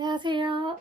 안녕하세요.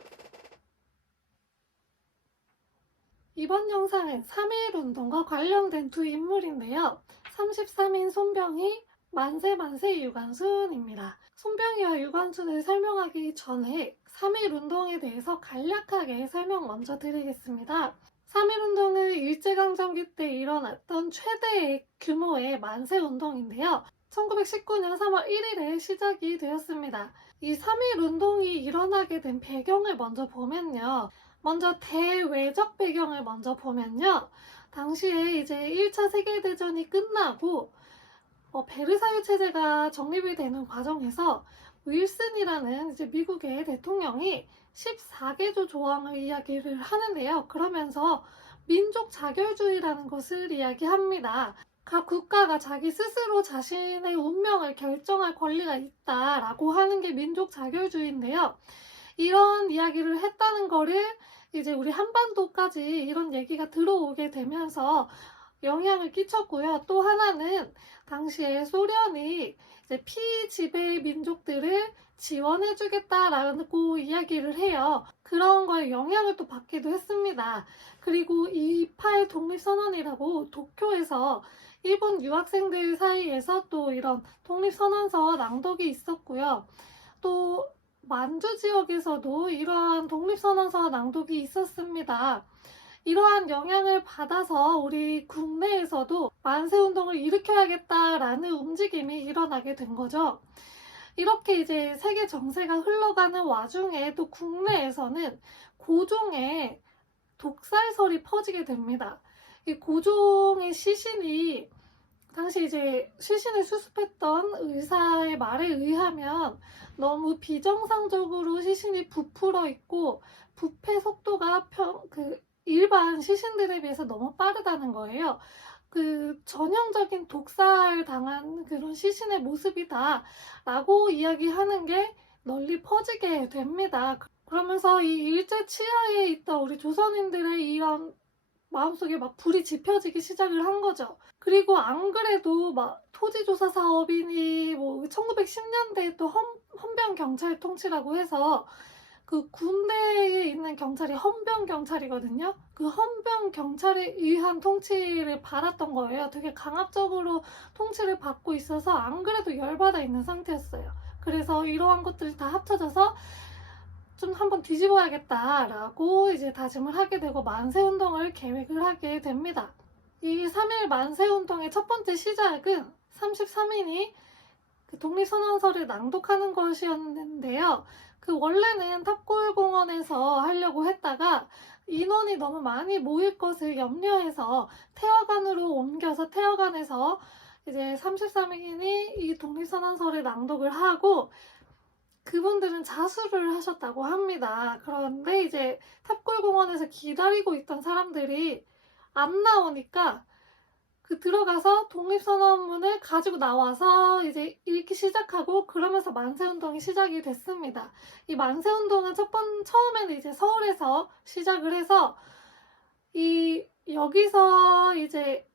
이번 영상은 3.1운동과 관련된 두 인물인데요. 33인 손병희, 만세 유관순입니다. 손병희와 유관순을 설명하기 전에 3.1운동에 대해서 간략하게 설명 먼저 드리겠습니다. 3.1운동은 일제강점기 때 일어났던 최대 규모의 만세운동인데요. 1919년 3월 1일에 시작이 되었습니다. 이 3.1운동이 일어나게 된 배경을 먼저 보면요. 먼저 대외적 배경을 먼저 보면요. 당시에 이제 1차 세계대전이 끝나고 베르사유 체제가 정립이 되는 과정에서 윌슨이라는 이제 미국의 대통령이 14개조 조항을 이야기를 하는데요. 그러면서 민족 자결주의라는 것을 이야기합니다. 각 국가가 자기 스스로 자신의 운명을 결정할 권리가 있다라고 하는 게 민족 자결주의인데요. 이런 이야기를 했다는 거를 이제 우리 한반도까지 이런 얘기가 들어오게 되면서 영향을 끼쳤고요. 또 하나는 당시에 소련이 이제 피지배 민족들을 지원해주겠다라고 이야기를 해요. 그런 거에 영향을 또 받기도 했습니다. 그리고 2.28 독립선언이라고 도쿄에서 일본 유학생들 사이에서 또 이런 독립선언서 낭독이 있었고요. 또 만주 지역에서도 이러한 독립선언서 낭독이 있었습니다. 이러한 영향을 받아서 우리 국내에서도 만세운동을 일으켜야겠다라는 움직임이 일어나게 된 거죠. 이렇게 이제 세계 정세가 흘러가는 와중에 또 국내에서는 고종의 독살설이 퍼지게 됩니다. 이 고종의 시신이 당시 이제 시신을 수습했던 의사의 말에 의하면 너무 비정상적으로 시신이 부풀어 있고 부패 속도가 일반 시신들에 비해서 너무 빠르다는 거예요. 그 전형적인 독살 당한 그런 시신의 모습이다 라고 이야기하는 게 널리 퍼지게 됩니다. 그러면서 이 일제 치하에 있던 우리 조선인들의 이런 마음속에 막 불이 지펴지기 시작을 한 거죠. 그리고 안 그래도 막 토지조사 사업이니 뭐 1910년대에 또 헌병 경찰 통치라고 해서 그 군대에 있는 경찰이 헌병 경찰이거든요. 그 헌병 경찰에 의한 통치를 받았던 거예요. 되게 강압적으로 통치를 받고 있어서 안 그래도 열받아 있는 상태였어요. 그래서 이러한 것들이 다 합쳐져서 좀 한번 뒤집어야겠다라고 이제 다짐을 하게 되고 만세운동을 계획을 하게 됩니다. 이 3.1 만세운동의 첫 번째 시작은 33인이 그 독립선언서를 낭독하는 것이었는데요. 그 원래는 탑골공원에서 하려고 했다가 인원이 너무 많이 모일 것을 염려해서 태화관으로 옮겨서 태화관에서 이제 33인이 이 독립선언서를 낭독을 하고 그분들은 자수를 하셨다고 합니다. 그런데 이제 탑골공원에서 기다리고 있던 사람들이 안 나오니까 그 들어가서 독립선언문을 가지고 나와서 이제 읽기 시작하고 그러면서 만세운동이 시작이 됐습니다. 이 만세운동은 처음에는 이제 서울에서 시작을 해서 여기서 이제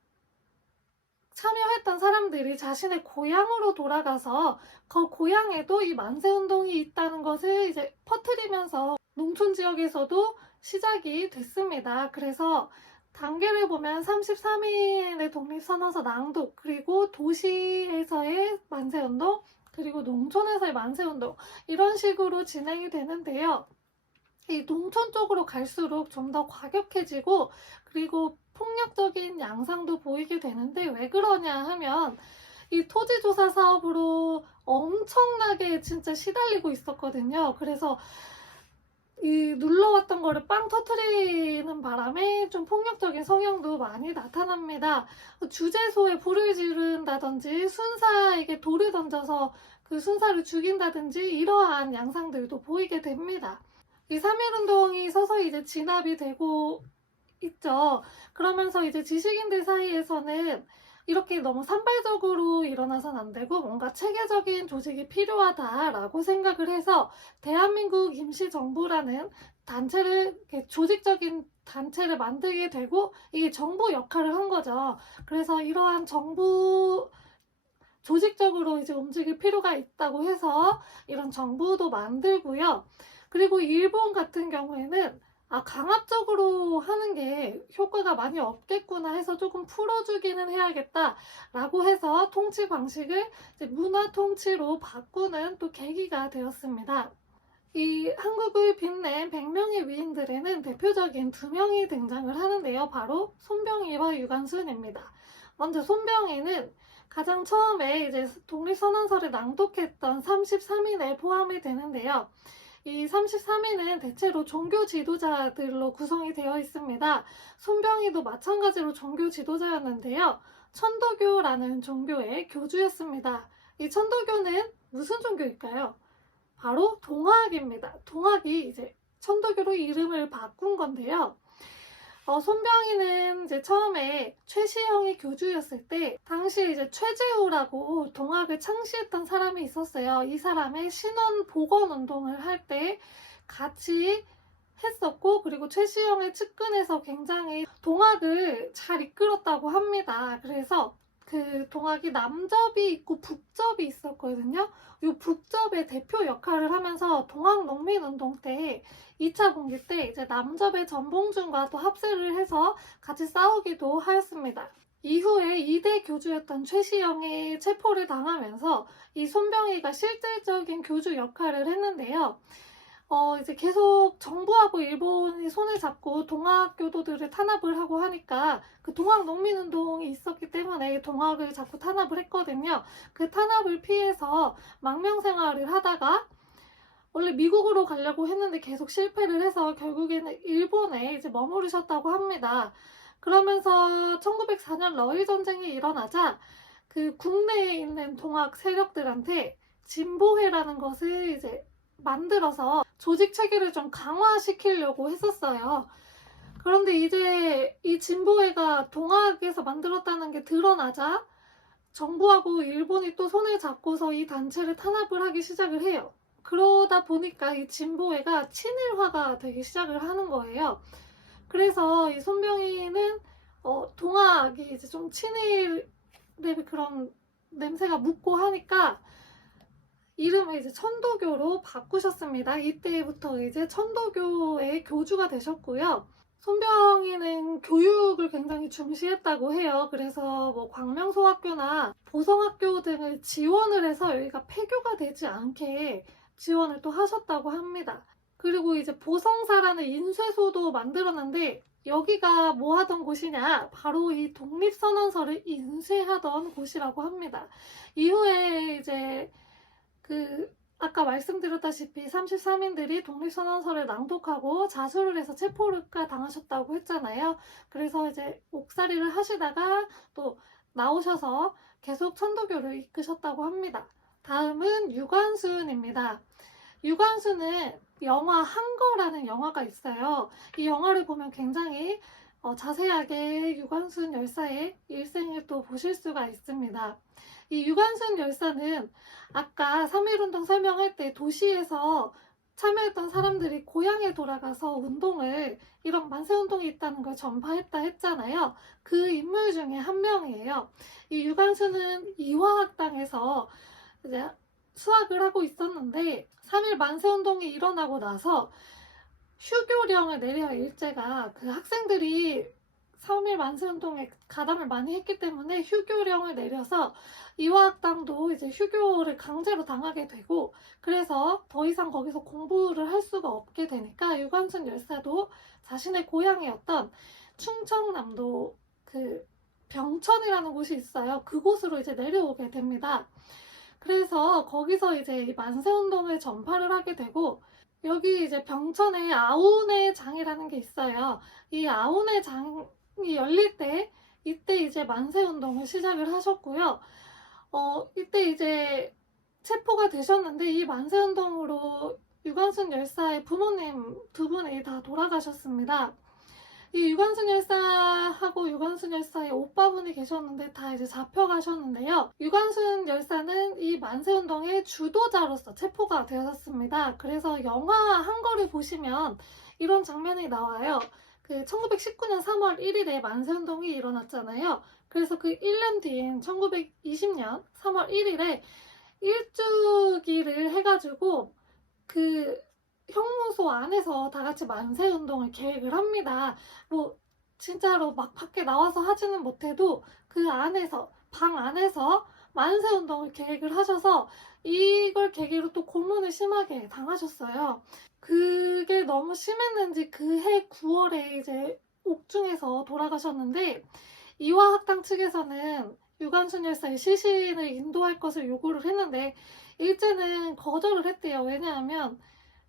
참여했던 사람들이 자신의 고향으로 돌아가서 그 고향에도 이 만세운동이 있다는 것을 이제 퍼뜨리면서 농촌 지역에서도 시작이 됐습니다. 그래서 단계를 보면 33인의 독립선언서 낭독, 그리고 도시에서의 만세운동, 그리고 농촌에서의 만세운동 이런 식으로 진행이 되는데요. 이 농촌 쪽으로 갈수록 좀 더 과격해지고 그리고 폭력적인 양상도 보이게 되는데 왜 그러냐 하면 이 토지조사 사업으로 엄청나게 진짜 시달리고 있었거든요. 그래서 이 눌러왔던 거를 빵 터트리는 바람에 좀 폭력적인 성향도 많이 나타납니다. 주재소에 불을 지른다든지 순사에게 돌을 던져서 그 순사를 죽인다든지 이러한 양상들도 보이게 됩니다. 이 3.1운동이 서서히 이제 진압이 되고 있죠. 그러면서 이제 지식인들 사이에서는 이렇게 너무 산발적으로 일어나선 안 되고 뭔가 체계적인 조직이 필요하다라고 생각을 해서 대한민국 임시정부라는 단체를, 조직적인 단체를 만들게 되고 이게 정부 역할을 한 거죠. 그래서 이러한 정부 조직적으로 이제 움직일 필요가 있다고 해서 이런 정부도 만들고요. 그리고 일본 같은 경우에는 강압적으로 하는 게 효과가 많이 없겠구나 해서 조금 풀어주기는 해야겠다라고 해서 통치 방식을 이제 문화 통치로 바꾸는 또 계기가 되었습니다. 이 한국을 빛낸 100명의 위인들에는 대표적인 두 명이 등장을 하는데요. 바로 손병희와 유관순입니다. 먼저 손병희는 가장 처음에 이제 독립선언서를 낭독했던 33인에 포함이 되는데요. 이 33인은 대체로 종교 지도자들로 구성이 되어 있습니다. 손병희도 마찬가지로 종교 지도자였는데요. 천도교라는 종교의 교주였습니다. 이 천도교는 무슨 종교일까요? 바로 동학입니다. 동학이 이제 천도교로 이름을 바꾼 건데요. 손병희는 이제 처음에 최시영의 교주였을 때 당시 이제 최재우라고 동학을 창시했던 사람이 있었어요. 이 사람의 신원 복원 운동을 할 때 같이 했었고, 그리고 최시영의 측근에서 굉장히 동학을 잘 이끌었다고 합니다. 그래서 그 동학이 남접이 있고 북접이 있었거든요. 이 북접의 대표 역할을 하면서 동학 농민운동 때 2차 봉기 때 이제 남접의 전봉준과 또 합세를 해서 같이 싸우기도 하였습니다. 이후에 2대 교주였던 최시영이 체포를 당하면서 이 손병희가 실질적인 교주 역할을 했는데요. 이제 계속 정부하고 일본이 손을 잡고 동학 교도들을 탄압을 하고 하니까 그 동학 농민운동이 있었기 때문에 동학을 자꾸 탄압을 했거든요. 그 탄압을 피해서 망명 생활을 하다가 원래 미국으로 가려고 했는데 계속 실패를 해서 결국에는 일본에 이제 머무르셨다고 합니다. 그러면서 1904년 러일 전쟁이 일어나자 그 국내에 있는 동학 세력들한테 진보회라는 것을 이제 만들어서 조직 체계를 좀 강화시키려고 했었어요. 그런데 이제 이 진보회가 동학에서 만들었다는 게 드러나자 정부하고 일본이 또 손을 잡고서 이 단체를 탄압을 하기 시작을 해요. 그러다 보니까 이 진보회가 친일화가 되기 시작을 하는 거예요. 그래서 이 손병희는 동학이 이제 좀 친일의 그런 냄새가 묻고 하니까 이름을 이제 천도교로 바꾸셨습니다. 이때부터 이제 천도교의 교주가 되셨고요. 손병희는 교육을 굉장히 중시했다고 해요. 그래서 뭐 광명소학교나 보성학교 등을 지원을 해서 여기가 폐교가 되지 않게 지원을 또 하셨다고 합니다. 그리고 이제 보성사라는 인쇄소도 만들었는데 여기가 뭐 하던 곳이냐? 바로 이 독립선언서를 인쇄하던 곳이라고 합니다. 이후에 이제 아까 말씀드렸다시피 33인들이 독립선언서를 낭독하고 자수를 해서 체포가 당하셨다고 했잖아요. 그래서 이제 옥살이를 하시다가 또 나오셔서 계속 천도교를 이끄셨다고 합니다. 다음은 유관순입니다. 유관순은 영화 한거라는 영화가 있어요. 이 영화를 보면 굉장히 자세하게 유관순 열사의 일생을 또 보실 수가 있습니다. 이 유관순 열사는 아까 3.1운동 설명할 때 도시에서 참여했던 사람들이 고향에 돌아가서 운동을, 이런 만세운동이 있다는 걸 전파했다 했잖아요. 그 인물 중에 한 명이에요. 이 유관순은 이화학당에서 이제 수학을 하고 있었는데 3.1 만세운동이 일어나고 나서 휴교령을 내려요. 일제가 그 학생들이 3.1 만세운동에 가담을 많이 했기 때문에 휴교령을 내려서 이화학당도 이제 휴교를 강제로 당하게 되고, 그래서 더 이상 거기서 공부를 할 수가 없게 되니까 유관순 열사도 자신의 고향이었던 충청남도 그 병천이라는 곳이 있어요. 그곳으로 이제 내려오게 됩니다. 그래서 거기서 이제 이 만세운동을 전파를 하게 되고, 여기 이제 병천에 아운의 장이라는 게 있어요. 이 아운의 장이 열릴 때 이때 이제 만세운동을 시작을 하셨고요. 이때 이제 체포가 되셨는데 이 만세운동으로 유관순 열사의 부모님 두 분이 다 돌아가셨습니다. 이 유관순 열사하고 유관순 열사의 오빠분이 계셨는데 다 이제 잡혀가셨는데요. 유관순 열사는 이 만세운동의 주도자로서 체포가 되었습니다. 그래서 영화 한거를 보시면 이런 장면이 나와요. 그 1919년 3월 1일에 만세운동이 일어났잖아요. 그래서 그 1년 뒤인 1920년 3월 1일에 일주기를 해가지고 그 형무소 안에서 다 같이 만세 운동을 계획을 합니다. 뭐 진짜로 막 밖에 나와서 하지는 못해도 그 안에서, 방 안에서 만세 운동을 계획을 하셔서 이걸 계기로 또 고문을 심하게 당하셨어요. 그게 너무 심했는지 그해 9월에 이제 옥중에서 돌아가셨는데, 이화학당 측에서는 유관순 열사의 시신을 인도할 것을 요구를 했는데 일제는 거절을 했대요. 왜냐하면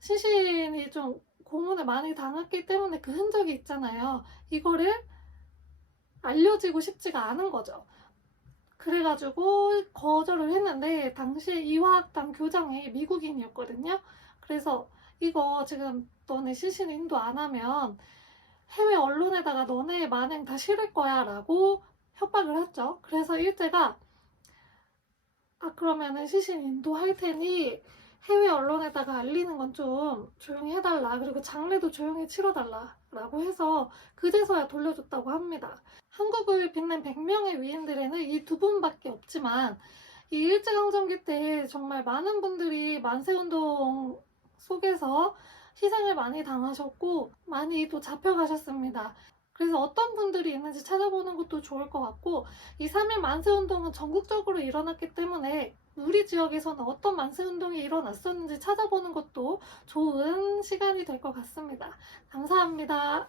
시신이 좀 고문을 많이 당했기 때문에 그 흔적이 있잖아요. 이거를 알려지고 싶지가 않은 거죠. 그래가지고 거절을 했는데 당시에 이화학당 교장이 미국인이었거든요. 그래서 이거 지금 너네 시신 인도 안 하면 해외 언론에다가 너네 만행 다 실을 거야 라고 협박을 했죠. 그래서 일제가 그러면은 시신 인도할 테니 해외 언론에다가 알리는 건 좀 조용히 해달라. 그리고 장례도 조용히 치러달라. 라고 해서 그제서야 돌려줬다고 합니다. 한국을 빛낸 100명의 위인들에는 이 두 분밖에 없지만 이 일제강점기 때 정말 많은 분들이 만세운동 속에서 희생을 많이 당하셨고 많이 또 잡혀가셨습니다. 그래서 어떤 분들이 있는지 찾아보는 것도 좋을 것 같고, 이 3.1 만세운동은 전국적으로 일어났기 때문에 우리 지역에서는 어떤 만세운동이 일어났었는지 찾아보는 것도 좋은 시간이 될 것 같습니다. 감사합니다.